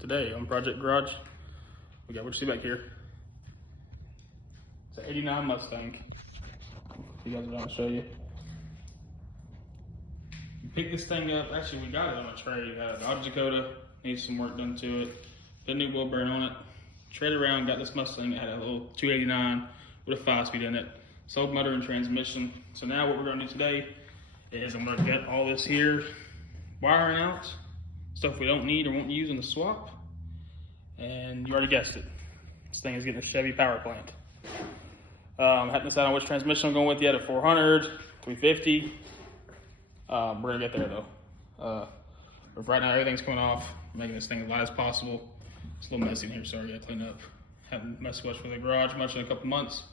Today on Project Garage, we got what you see back here. It's an 89 Mustang. You guys want to show you. You pick this thing up, actually we got it on a trade. Got a Dodge Dakota, needs some work done to it. Put a new wheel bearing on it. Traded around, got this Mustang. It had a little 289 with a 5-speed in it. Sold motor and transmission. So now what we're gonna do today is I'm gonna get all this here, wiring out, stuff we don't need or won't use in the swap. And you already guessed it. This thing is getting a Chevy power plant. Haven't decided on which transmission I'm going with yet, a 400, 350. We're gonna get there though. But right now everything's coming off, making this thing as light as possible. It's a little messy in here, sorry, I gotta clean up. Haven't messed much with the garage much in a couple months.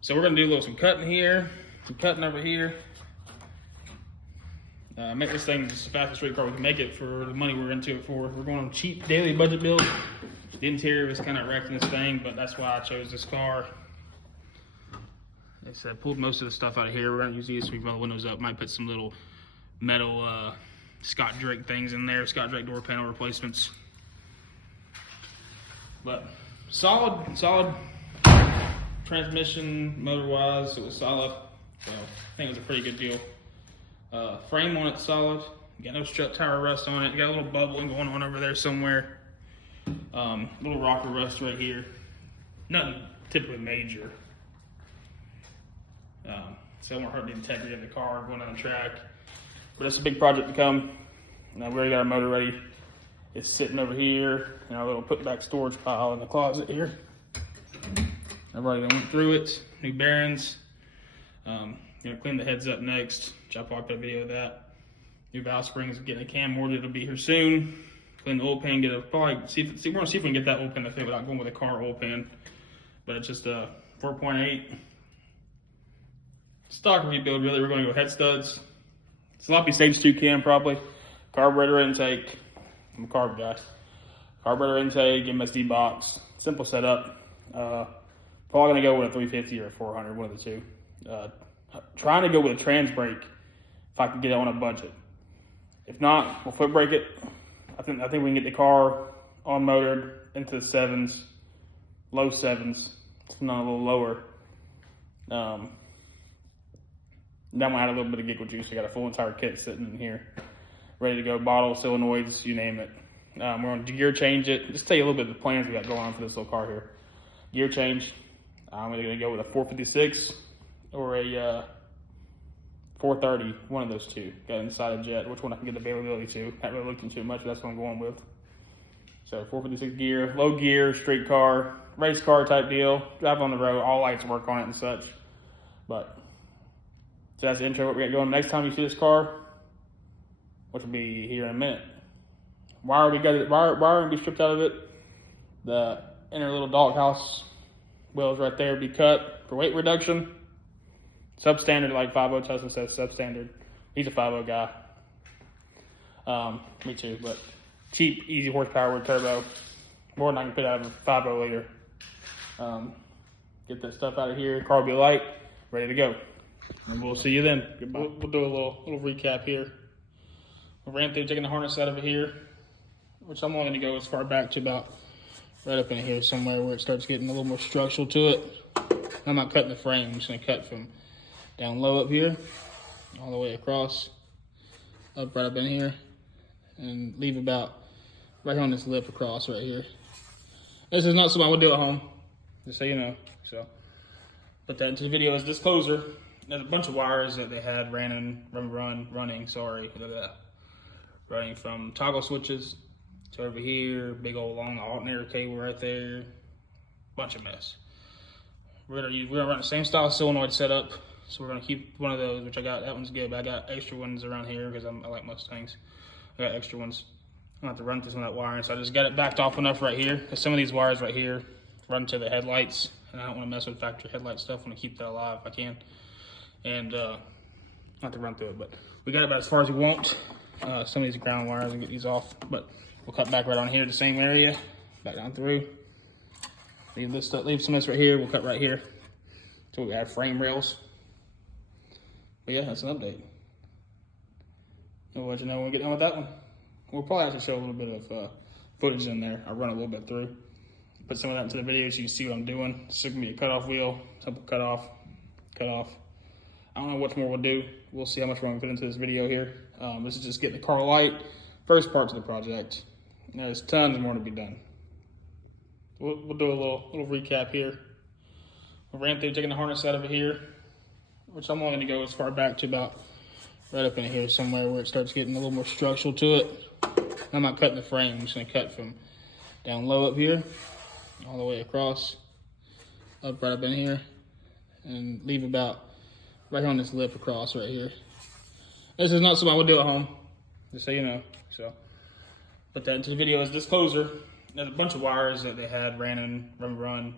So we're gonna do a little some cutting here, some cutting over here. Make this thing just the fastest rate car we can make it for the money we're into it for. We're going on cheap daily budget build. The interior was kind of wrecked in this thing, but that's why I chose this car. Like I said, pulled most of the stuff out of here. We're gonna use these so we roll the windows up. Might put some little metal Scott Drake things in there, Scott Drake door panel replacements. But solid transmission, motor-wise, it was solid. So I think it was a pretty good deal. Frame on it solid. Got no strut tire rust on it. Got a little bubbling going on over there somewhere. Little rocker rust right here. Nothing typically major. So it won't hurt the integrity of the car going down the track. But it's a big project to come. Now we already got our motor ready. It's sitting over here in our little put back storage pile in the closet here. I've already went through it. New bearings. Gonna clean the heads up next. I'll probably put a video of that. New valve springs, getting a cam ordered. It'll be here soon. Clean the oil pan. Get a probably see. We're gonna see if we can get that oil pan to fit without going with a car oil pan. But it's just a 4.8 stock rebuild. Really, we're gonna go head studs. Sloppy stage 2 cam probably. Carburetor intake. I'm a carb guy. Carburetor intake, MSD box. Simple setup. Probably gonna go with a 350 or a 400, one of the two. Trying to go with a trans brake if I can get it on a budget. If not, we'll foot brake it. I think we can get the car on motored into the 7s, low 7s, if not a little lower. Then we'll add a little bit of giggle juice. I got a full entire kit sitting in here, ready to go. Bottles, solenoids, you name it. We're going to gear change it. Just tell you a little bit of the plans we got going on for this little car here. Gear change. I'm either going to go with a 456 or a 430, one of those two. Got inside jet, which one I can get availability to. Haven't really looked into it much, but that's what I'm going with. So 456 gear, low gear, street car, race car type deal. Drive on the road, all lights work on it and such. But, so that's the intro, what we got going. Next time you see this car, which will be here in a minute. Wiring will be stripped out of it. The inner little doghouse wheels right there will be cut for weight reduction. Substandard, like 5.0 Tesla says, substandard. He's a 5.0 guy. Me too, but cheap, easy horsepower with turbo. More than I can put out of a 5.0 liter. Get that stuff out of here. Car will be light, ready to go. And we'll see you then. Goodbye. We'll do a little recap here. I ran through taking the harness out of it here, which I'm only going to go as far back to about right up in here somewhere where it starts getting a little more structural to it. I'm not cutting the frame. I'm just going to cut from down low up here, all the way across, up right up in here, and leave about right here on this lip across right here. This is not something I would do at home, just so you know. So, put that into the video as disclosure. There's a bunch of wires that they had running, running from toggle switches to over here, big old long alternator cable right there, bunch of mess. We're gonna run the same style solenoid setup. So we're gonna keep one of those, which I got, that one's good, but I got extra ones around here because I like Mustangs. I got extra ones. I'm gonna have to run through some of that wiring. So I just got it backed off enough right here, because some of these wires right here run to the headlights, and I don't wanna mess with factory headlight stuff. I wanna keep that alive if I can. And not have to run through it, but we got it about as far as we want. Some of these ground wires and get these off, but we'll cut back right on here, the same area, back down through. Leave this stuff, leave some of this right here, we'll cut right here. So we have frame rails. But yeah, that's an update. We'll let you know when we get done with that one. We'll probably have to show a little bit of footage in there. I'll run a little bit through. Put some of that into the video so you can see what I'm doing. This is gonna be a cutoff wheel, simple cut off. I don't know what more we'll do. We'll see how much we're gonna put into this video here. This is just getting the car light. First part of the project. There's tons more to be done. We'll do a little recap here. We ran through taking the harness out of here, which I'm only gonna go as far back to about right up in here somewhere where it starts getting a little more structural to it. I'm not cutting the frame, I'm just gonna cut from down low up here, all the way across, right up in here, and leave about right on this lip across right here. This is not something I would do at home, just so you know. So, put that into the video as disclosure. There's a bunch of wires that they had running, running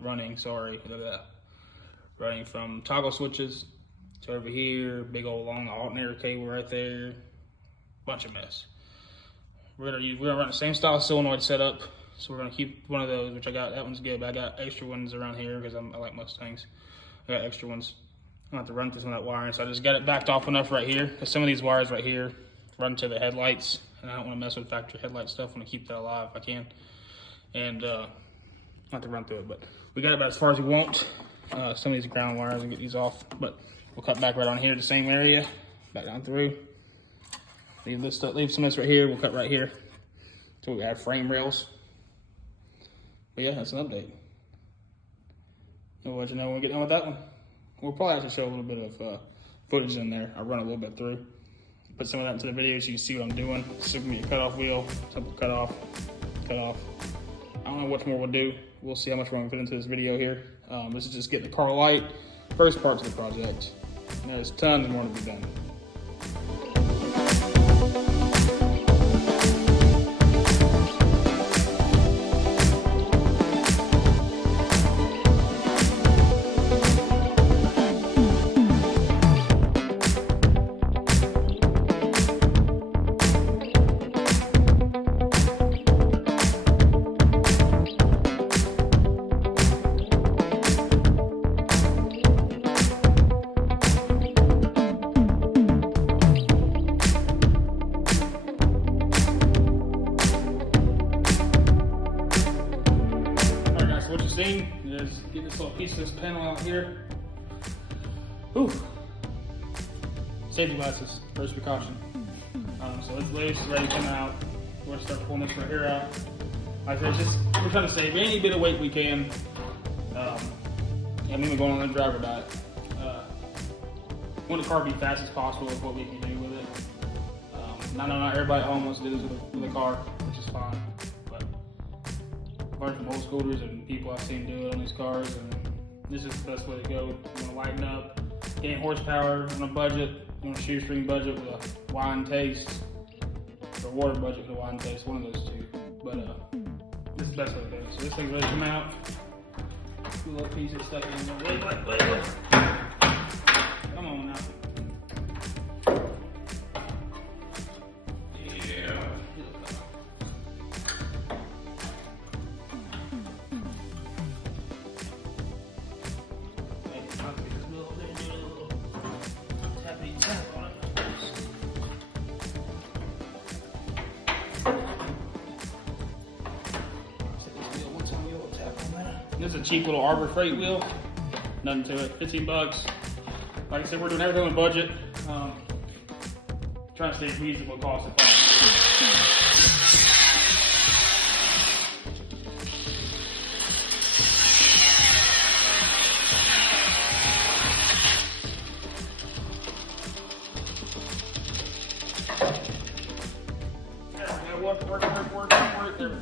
from toggle switches to over here, big old long alternator cable right there, bunch of mess. We're gonna run the same style solenoid setup, so we're gonna keep one of those, which I got. That one's good, but I got extra ones around here because I like Mustangs. I got extra ones. I don't have to run through some of that wiring, so I just got it backed off enough right here because some of these wires right here run to the headlights, and I don't want to mess with factory headlight stuff. I want to keep that alive if I can, and not to run through it. But we got it about as far as we want. Some of these ground wires and get these off, but we'll cut back right on here, the same area, back down through. Leave this stuff, leave some of this right here. We'll cut right here. So we have frame rails. But yeah, that's an update. We'll let you know when we get done with that one. We'll probably have to show a little bit of footage in there. I'll run a little bit through. Put some of that into the video so you can see what I'm doing. This is gonna be a cutoff wheel, simple cut off. I don't know what more we'll do. We'll see how much we're gonna put into this video here. This is just getting the car light. First part of the project. There's tons more to be done. Is get this little piece of this panel out here. Ooh. Safety glasses, first precaution. So it's loose, it's ready to come out. We're gonna start pulling this right here out. Like I said, we're trying to save any bit of weight we can. I'm even going on a driver diet. Want the car to be fast as possible with what we can do with it. Not everybody at home wants to do this with a car, which is fine. I've learned from old schoolers and people I've seen do it on these cars, and this is the best way to go. You want to lighten up, gain horsepower on a budget, you want a shoestring budget with a wine taste, or water budget with a wine taste, one of those two. But this is the best way to go. So this thing's ready to come out. A little piece of stuff in there. Wait. Come on now. This is a cheap little Arbor Freight wheel. Nothing to it, 15 bucks. Like I said, we're doing everything on a budget. Trying to stay reasonable cost of work. There we go.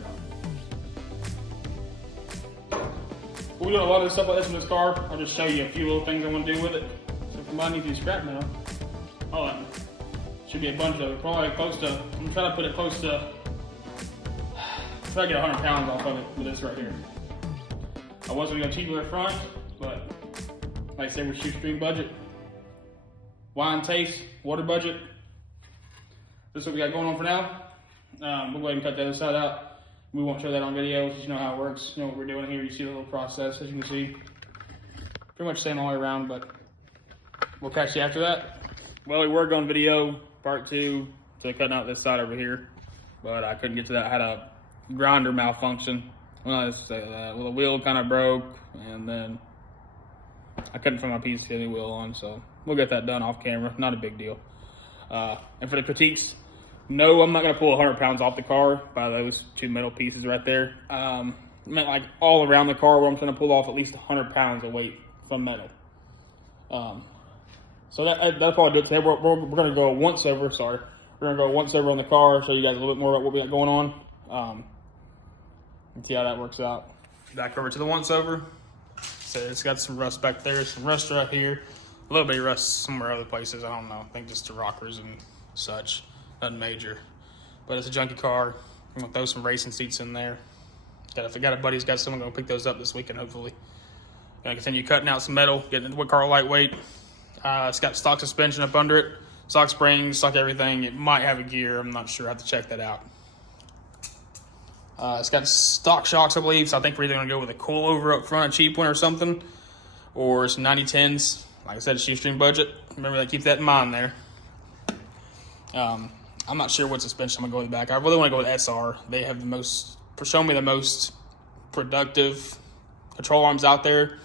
We're doing a lot of stuff like this in this car. I'll just show you a few little things I want to do with it. So if somebody needs to scrap metal, should be a bunch of it. Probably close to, I'm trying to put it close to, try to get 100 pounds off of it with this right here. I wasn't going to cheaper at front, but like I said, we're shoestring budget. Wine taste, water budget. This is what we got going on for now. We'll go ahead and cut the other side out. We won't show that on video, just you know how it works. You know what we're doing here. You see the little process, as you can see. Pretty much same all the way around, but we'll catch you after that. Well, we were going video, part 2, to cutting out this side over here, but I couldn't get to that. I had a grinder malfunction. Well, I just say that. Well, the wheel kind of broke, and then I couldn't find my piece to get any wheel on, so we'll get that done off camera. Not a big deal. And for the critiques, no, I'm not going to pull 100 pounds off the car by those two metal pieces right there. I meant like all around the car where I'm trying to pull off at least 100 pounds of weight from metal. So that's all I do today. We're going to go once over, We're going to go once over on the car, show you guys a little bit more about what we got going on. And see how that works out. Back over to the once over. So it's got some rust back there, some rust right here. A little bit of rust somewhere other places, I don't know. I think just the rockers and such. Nothing major. But it's a junky car. I'm going to throw some racing seats in there. If I got a buddy who's got someone going to pick those up this weekend, hopefully. Going to continue cutting out some metal, getting the car lightweight. It's got stock suspension up under it. Stock springs, stock everything. It might have a gear. I'm not sure. I have to check that out. It's got stock shocks, I believe. So I think we're either going to go with a coilover up front, a cheap one or something. Or some 9010s. Like I said, shoestring budget. Remember that. Keep that in mind there. I'm not sure what suspension I'm going to go with the back. I really want to go with SR. They have the most, show me the most productive control arms out there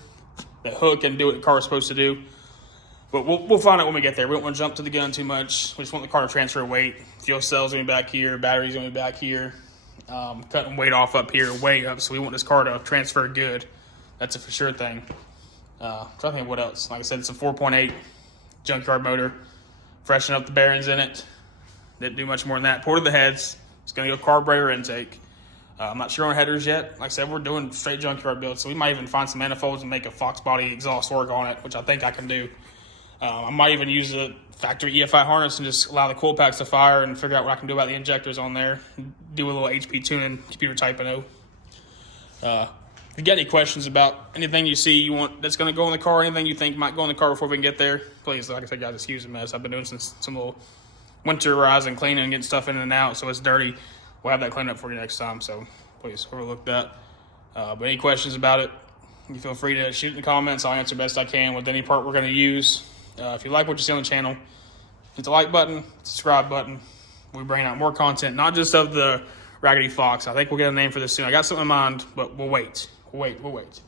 that hook and do what the car is supposed to do. But we'll find out when we get there. We don't want to jump to the gun too much. We just want the car to transfer weight. Fuel cells going to be back here. Batteries going to be back here. Cutting weight off up here, way up. So we want this car to transfer good. That's a for sure thing. Trying to think what else. Like I said, it's a 4.8 junkyard motor. Freshen up the bearings in it. Didn't do much more than that. Ported the heads. It's going to go carburetor intake. I'm not sure on headers yet. Like I said, we're doing straight junkyard builds, so we might even find some manifolds and make a Foxbody exhaust work on it, which I think I can do. I might even use the factory EFI harness and just allow the coil packs to fire and figure out what I can do about the injectors on there. Do a little HP tuning, computer type and if you got any questions about anything you see you want that's going to go in the car, anything you think might go in the car before we can get there, please, like I said, guys, excuse the mess. I've been doing some little winterizing, cleaning, and getting stuff in and out, so it's dirty. We'll have that cleaned up for you next time, so please overlook that. But any questions about it, you feel free to shoot in the comments. I'll answer best I can with any part we're going to use. If you like what you see on the channel, hit the like button, subscribe button. We bring out more content, not just of the Raggedy Fox. I think we'll get a name for this soon. I got something in mind, but we'll wait. We'll wait.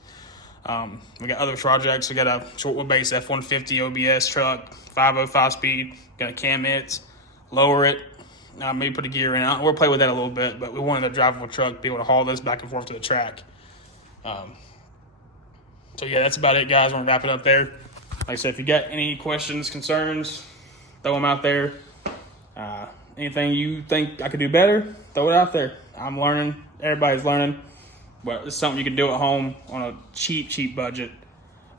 We got other projects. We got a short wheelbase F-150 OBS truck, 505 speed. Got a cam it, lower it, maybe put a gear in it. We'll play with that a little bit, but we wanted a drivable truck to be able to haul this back and forth to the track. So yeah, that's about it, guys. We're gonna wrap it up there. Like I said, if you got any questions, concerns, throw them out there. Anything you think I could do better, throw it out there. I'm learning. Everybody's learning. But it's something you can do at home on a cheap budget.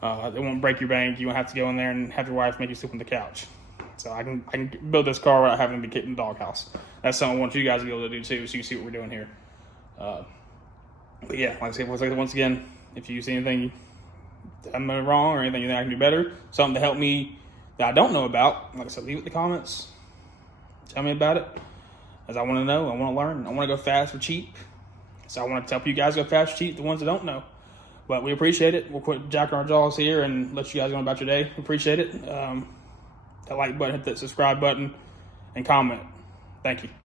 It won't break your bank. You won't have to go in there and have your wife make you sleep on the couch. So I can build this car without having to be in the doghouse. That's something I want you guys to be able to do too, so you can see what we're doing here. But yeah, like I said, once again, if you see anything I'm doing wrong or anything you think I can do better, something to help me that I don't know about, like I said, leave it in the comments. Tell me about it, as I want to know. I want to learn. I want to go fast for cheap. So I want to help you guys go fast for cheap, the ones that don't know. But we appreciate it. We'll quit jacking our jaws here and let you guys know about your day. We appreciate it. That like button, hit that subscribe button, and comment. Thank you.